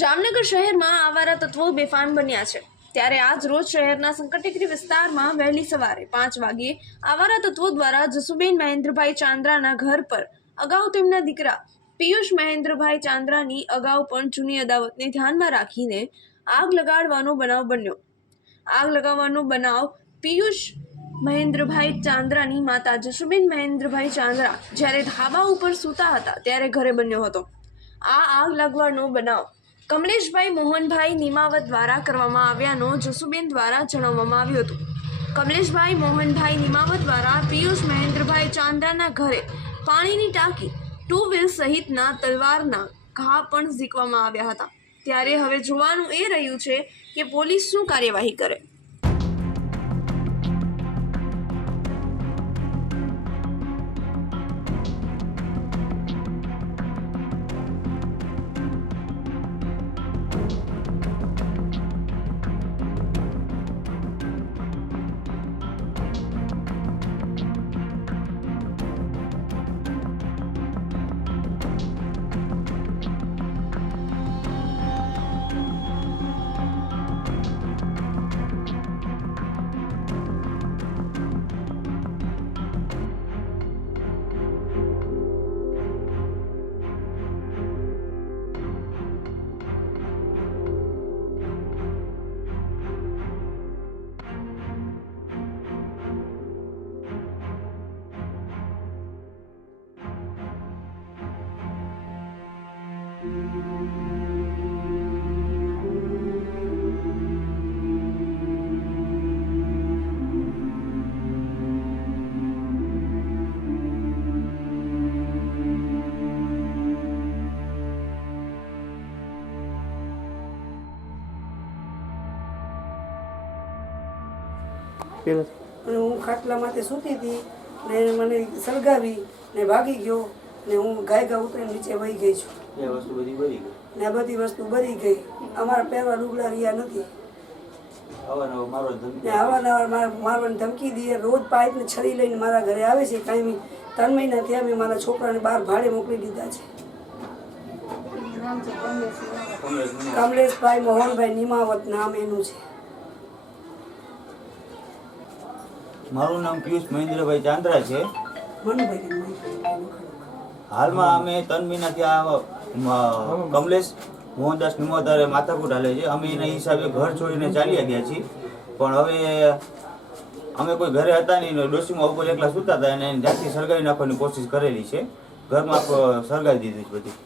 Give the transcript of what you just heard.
જામનગર શહેરમાં આવારા તત્વો બેફાન બન્યા છે। ત્યારે આજ રોજ શહેરના સંકટગ્રસ્ત વિસ્તારમાં વહેલી સવારે 5 વાગ્યે આવારા તત્વો દ્વારા જસુબેન મહેન્દ્રભાઈ ચાંદ્રાના ઘર પર અગાઉ તેમના દીકરા પિયુષ મહેન્દ્રભાઈ ચાંદ્રાની અગાઉ પણ જૂની અદાવતને ધ્યાનમાં રાખીને આગ લગાડવાનો બનાવ બન્યો। આગ લગાવવાનો બનાવ પિયુષ મહેન્દ્રભાઈ ચાંદ્રાની માતા જસુબેન મહેન્દ્રભાઈ ચાંદ્રા જ્યારે ધાબા ઉપર સૂતા હતા ત્યારે ઘરે બન્યો હતો। આ આગ લાગવાનો બનાવ કમલેશભાઈ મોહનભાઈ નિમાવત દ્વારા કરવામાં આવ્યાનો જસુબેન દ્વારા જણાવવામાં આવ્યું હતું। કમલેશભાઈ મોહનભાઈ નિમાવત દ્વારા પિયુષ મહેન્દ્રભાઈ ચાંદ્રાના ઘરે પાણીની ટાંકી, 2 વ્હીલ સહિતના તલવારના ઘા પણ ઝીકવામાં આવ્યા હતા। ત્યારે હવે જોવાનું એ રહ્યું છે કે પોલીસ શું કાર્યવાહી કરે। હું ખાટલામાંથી સૂતી હતી ને મને સળગાવી ને ભાગી ગયો ને હું ગાયગા ઉતરીને નીચે વહી ગઈ છું ને આ બધી વસ્તુ બળી ગઈ। અમારા પહેરવા લુગડા રહ્યા નથી ને અવારનવાર મારવાની ધમકી દે। રોજ પાઇપ ને છરી લઈને મારા ઘરે આવે છે। કાંઈ 3 મહિના ત્યાં મેં મારા છોકરાને બહાર ભાડે મોકલી દીધા છે। કમલેશભાઈ મોહનભાઈ નિમાવત નામ એનું છે। મારું નામ પિયુષ મહેન્દ્રભાઈ ચાંદ્રા છે। હાલમાં અમે 3 મહિનાથી આ કમલેશ મોહનદાસ નિમાવતારે માથાકૂટ હાલે છે। અમે એના હિસાબે ઘર છોડીને ચાલ્યા ગયા છીએ, પણ હવે અમે કોઈ ઘરે હતા નહીં। ડોશીમાં ઉપર એકલા સૂતા હતા અને જાતથી સળગાવી નાખવાની કોશિશ કરેલી છે। ઘરમાં સળગાવી દીધી છે બધી।